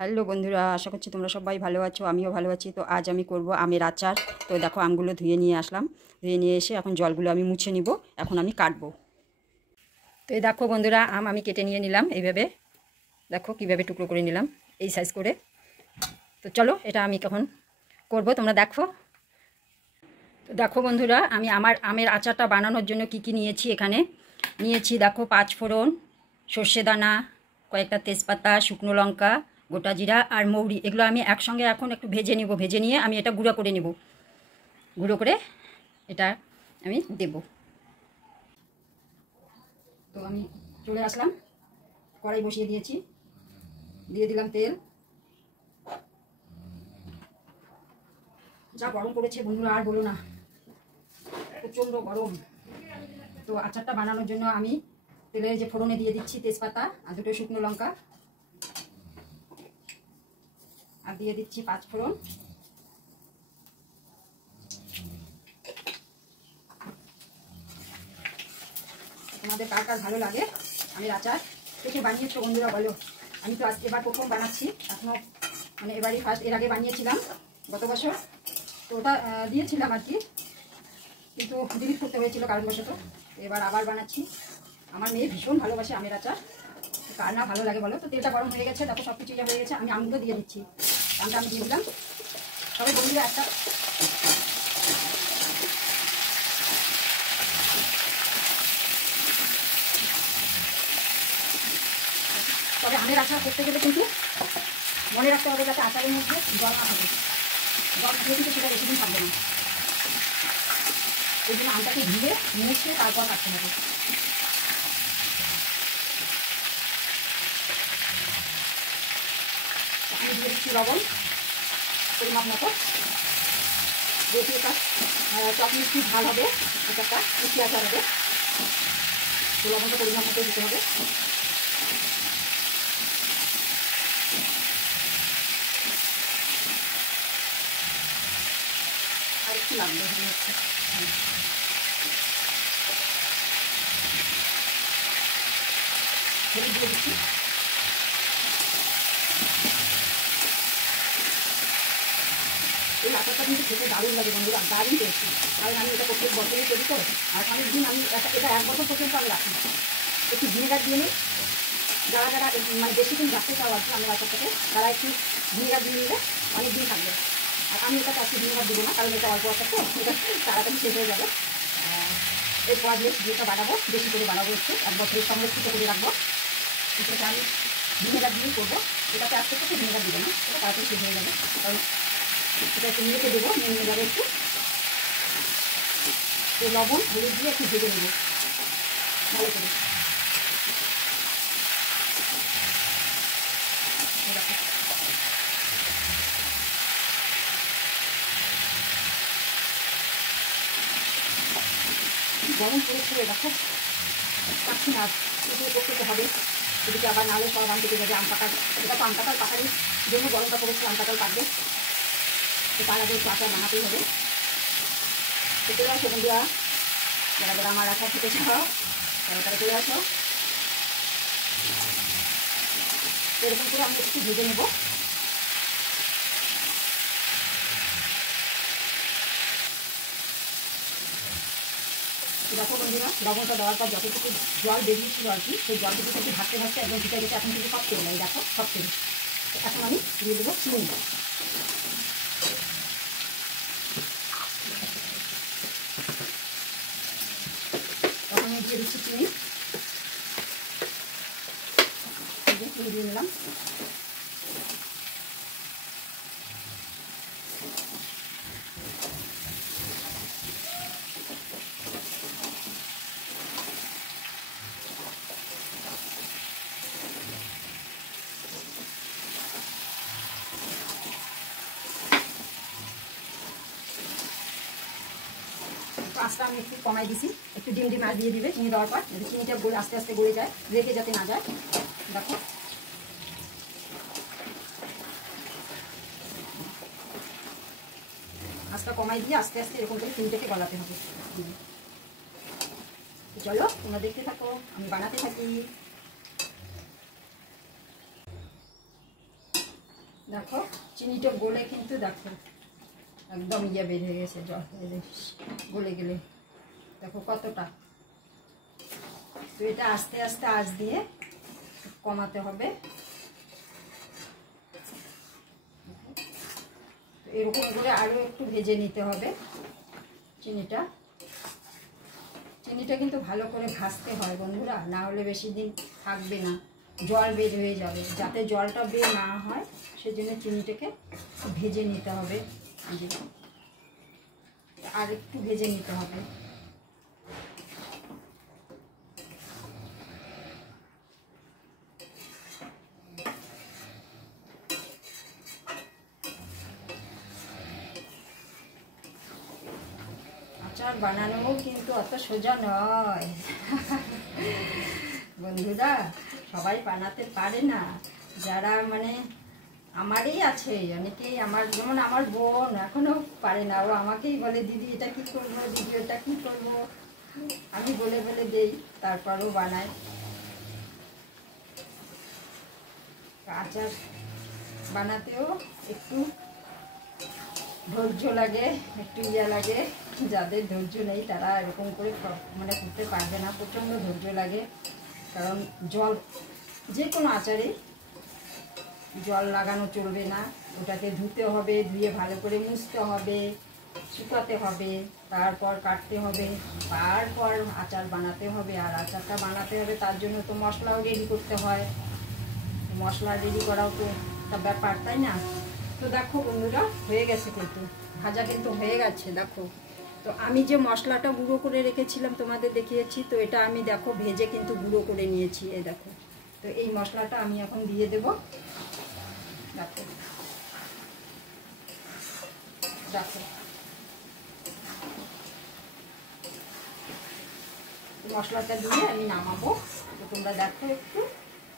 Hello বন্ধুরা, আশা করছি তোমরা সবাই ভালো আছো। আমিও ভালো আছি। তো আজ আমি করব আমের আচার। তো দেখো, আমগুলো ধুয়ে নিয়ে আসলাম। ধুয়ে নিয়ে এসে এখন জলগুলো আমি মুছে নিব। এখন আমি কাটবো। তো এই দেখো বন্ধুরা, আম আমি কেটে নিয়ে নিলাম এইভাবে। দেখো কীভাবে টুকরো করে নিলাম, এই সাইজ করে। তো চলো, এটা আমি কখন করব তোমরা দেখো। তো দেখো বন্ধুরা, আমি আমার আমের আচারটা বানানোর জন্য কি কি নিয়েছি। এখানে নিয়েছি দেখো 5 ফোড়ন, সর্ষে দানা, কয়েকটা তেজপাতা, শুকনো লঙ্কা, গোটা জিরা আর মৌরি। এগুলো আমি একসঙ্গে এখন একটু ভেজে নিব। ভেজে নিয়ে আমি এটা গুঁড়ো করে নিব। গুঁড়ো করে এটা আমি দেব। তো আমি চলে আসলাম, কড়াই বসিয়ে দিয়েছি, দিয়ে দিলাম তেল। যা গরম করেছে বন্ধুরা, আর বলো না, প্রচণ্ড গরম। তো আচারটা বানানোর জন্য আমি তেলে যে ফোড়নে দিয়ে দিচ্ছি তেজপাতা আর 2টো শুকনো লঙ্কা, আর দিয়ে দিচ্ছি 5 ফোড়ন। তোমাদের কার কার ভালো লাগে আমের আচার, কে বানিয়েছো বন্ধুরা বলো। আমি তো আজ এবার প্রথম বানাচ্ছি, এখনো মানে এবারই ফার্স্ট। এর আগে বানিয়েছিলাম গত বছর, তো ওটা দিয়েছিলাম আর কি, কিন্তু ডিলিট করতে হয়েছিল কারণবশত। এবার আবার বানাচ্ছি। আমার মেয়ে ভীষণ ভালোবাসে আমের আচার, কার না ভালো লাগে বলো। তো তেলটা গরম হয়ে গেছে, তারপর সব কিছু ইয়ে হয়ে গেছে। আমি আমগুলো দিয়ে দিচ্ছি। আমটা আমি দিয়ে দিলাম। তবে বন্ধুরা একটা তবে আমের আচার করতে গেলে কিন্তু মনে রাখতে হবে যাতে আচারের মধ্যে জল না থাকে। জল থাকলে কিন্তু সেটা বেশি দিন থাকবে না। ওই জন্য আমটাকে ধুয়ে মুছে তারপর কাটতে হবে। আমি দিয়ে দিচ্ছি লবণ পরিমাপ মতো। যেহেতু এটা টক মিষ্টি ঝাল হবে, এটা একটা মিষ্টি আচার হবে, তো লবণটা পরিমাপ মতো দিতে হবে। আর একটু লাগবে হচ্ছে হলুদ দিয়ে দিচ্ছি। এই আচারটা কিন্তু খেতে দারুণ লাগে বন্ধুরা, দারুণ টেস্টি। কারণ আমি এটা প্রত্যেক বছরই করি তো, আর অনেক দিন আমি এটা 1 বছর পর্যন্ত আমি রাখি। একটু ভিনেগার দিয়ে নিই। যারা যারা মানে বেশি দিন রাখতে চাও আর কি আমার আচারটাকে, তারা একটু ভিনেগার দিয়ে নিলে অনেক দিন থাকবে। আর আমি এটা আজকে ভিনেগার দেবো না, কারণ এটা অল্প আচার তো, এটা তাড়াতাড়ি শেষ হয়ে যাবে। এরপর যেটা বানাবো বেশি করে বানাবো, একটু 1 বছরের সংরক্ষিত করে রাখবো। সেটা আমি ভিনেগার দিয়েই করবো। এটাতে আজকে থেকে ভিনেগার দেবো না, এটা তাড়াতাড়ি শেষ হয়ে যাবে। কারণ এটা একটু মেখে দেবো, নিয়ে যাবে একটু। তো লবণ হলুদ দিয়ে একটু ভেজে নেবো ভালো করে। গরম পড়েছে দেখো, পাচ্ছি না, কিছু করতে হবে। এদিকে আবার নাহলে সব আম কেটে যাবে। আম পাকার, এটা তো আম পাকার পাকারির জন্য গরমটা পড়েছে, আম পাকার কাটবে। তো তার আগে একটু আচার বানাতেই হবে। তো চলে আসো বন্ধুরা, যারা যারা আমার আচার খেতে চাও তারা চলে আসো। এরকম করে আমি একটু ভেজে নেবো। দেখো বন্ধুরা, লবণটা দেওয়ার পর যতটুকু জল বেরিয়েছিল আর কি, সেই জলটুকু একটু ভাজতে ভাজতে একদম ভিটে গেছে। এখন কিন্তু সব তেল নেই, দেখো সব তেল। এখন আমি দিয়ে দেবো চিনি। তখন আমি দিয়ে দিচ্ছি চিনি। চিনি দিয়ে নিলাম। আঁচটা আমি একটু কমাই দিছি, একটু ডিম আঁচ দিয়ে দিবে চিনি দেওয়ার পর, যাতে চিনিটা গলে আস্তে আস্তে গলে যায়, রেখে যাতে না যায়। দেখো আঁচটা কমাই দিয়ে আস্তে আস্তে এরকম করে চিনিটাকে গলাতে হবে। চলো তোমরা দেখতে থাকো, আমি বানাতে থাকি। দেখো চিনিটা গলে কিন্তু দেখো একদম বের হয়ে গেছে, জল গলে গেলে দেখো কতটা। তো এটা আস্তে আস্তে আঁচ দিয়ে কমাতে হবে। এরকম করে আরও একটু ভেজে নিতে হবে চিনিটা। চিনিটা কিন্তু ভালো করে ভাজতে হয় বন্ধুরা, না হলে বেশি দিন থাকবে না, জল বের হয়ে যাবে। যাতে জলটা বের না হয় সেজন্য চিনিটাকে ভেজে নিতে হবে, আর একটু ভেজে নিতে হবে। আচার বানানোও কিন্তু অত সোজা নয় বন্ধুরা, সবাই বানাতে পারে না। যারা মানে আমারই আছে অনেকেই, আমার যেমন আমার বোন এখনো পারে না, ও আমাকেই বলে দিদি এটা কি করবো, দিদি ওটা কি করবো, আমি বলে বলে দেই, তারপরও বানাই। আচার বানাতেও একটু ধৈর্য লাগে, একটু লাগে। যাদের ধৈর্য নেই তারা এরকম করে মানে করতে পারবে না, প্রচণ্ড ধৈর্য লাগে। কারণ জল যে কোনো আচারে জল লাগানো চলবে না, ওটাকে ধুতে হবে, ধুয়ে ভালো করে মুছতে হবে, শুকাতে হবে, তারপর কাটতে হবে, তারপর আচার বানাতে হবে। আর আচারটা বানাতে হবে তার জন্য তো মশলাও রেডি করতে হয়, মশলা রেডি করাও তো একটা ব্যাপার, তাই না? তো দেখো বন্ধুরা হয়ে গেছে, কিন্তু ভাজা কিন্তু হয়ে গেছে দেখো। তো আমি যে মশলাটা গুঁড়ো করে রেখেছিলাম তোমাদের দেখিয়েছি, তো এটা আমি দেখো ভেজে কিন্তু গুঁড়ো করে নিয়েছি, এই দেখো। তো এই মশলাটা আমি এখন দিয়ে দেব, দেখো দেখো মশলাটা দিয়ে আমি নামাবো। তো তোমরা দেখো একটু,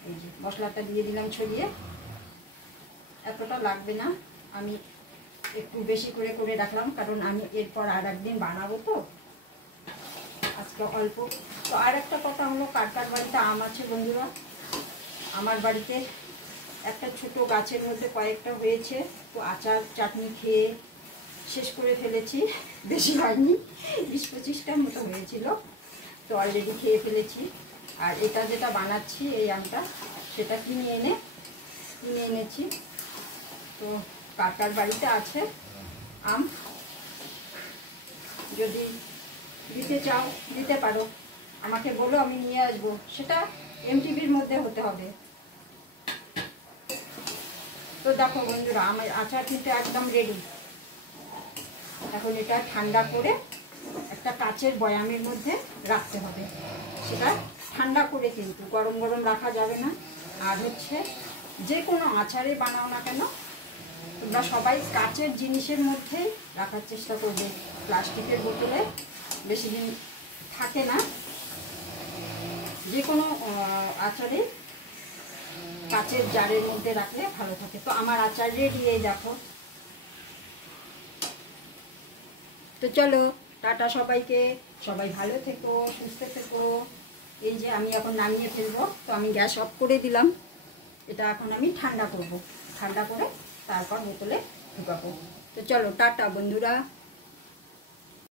এই যে মশলাটা দিয়ে দিলাম ছড়িয়ে, এতটা লাগবে না, আমি একটু বেশি করে করে রাখলাম, কারণ আমি এরপর আর একদিন বানাবো, তো আজকে অল্প। তো আর একটা কথা হলো, কার কার বাড়িতে আম আছে বন্ধুরা? আমার বাড়িতে একটা ছোট গাছের মধ্যে কয়েকটা হয়েছে, তো আচার চাটনি খেয়ে শেষ করে ফেলেছি, বেশি হয়নি, 20-25টার মতো হয়েছিল, তো অলরেডি খেয়ে ফেলেছি। আর এটা যেটা বানাচ্ছি এই আমটা, সেটা কিনে এনেছি। তো কার কার বাড়িতে আছে আম, যদি দিতে চাও দিতে পারো, আমাকে বলো, আমি নিয়ে আসবো। সেটা এমটিভির মধ্যে হতে হবে। তো দেখো বন্ধুরা আমার আচার কিন্তু একদম রেডি। এখন এটা ঠান্ডা করে একটা কাচের বয়ামের মধ্যে রাখতে হবে, সেটা ঠান্ডা করে, কিন্তু গরম গরম রাখা যাবে না। আর হচ্ছে যে কোনো আচারে বানাও না কেন তোমরা সবাই কাচের জিনিসের মধ্যেই রাখার চেষ্টা করবে, প্লাস্টিকের বোতলে বেশি দিন থাকে না। যে কোনো আচারে কাচের জারের মধ্যে রাখলে ভালো থাকে। তো আমার আচার রেডি, এই দেখো। তো চলো টাটা সবাইকে, সবাই ভালো থেকো, সুস্থ থেকো। এই যে আমি এখন নামিয়ে ফেলবো, তো আমি গ্যাস অফ করে দিলাম। এটা এখন আমি ঠান্ডা করব, ঠান্ডা করে তারপর বোতলে ঢুকাবো। তো চলো টাটা বন্ধুরা।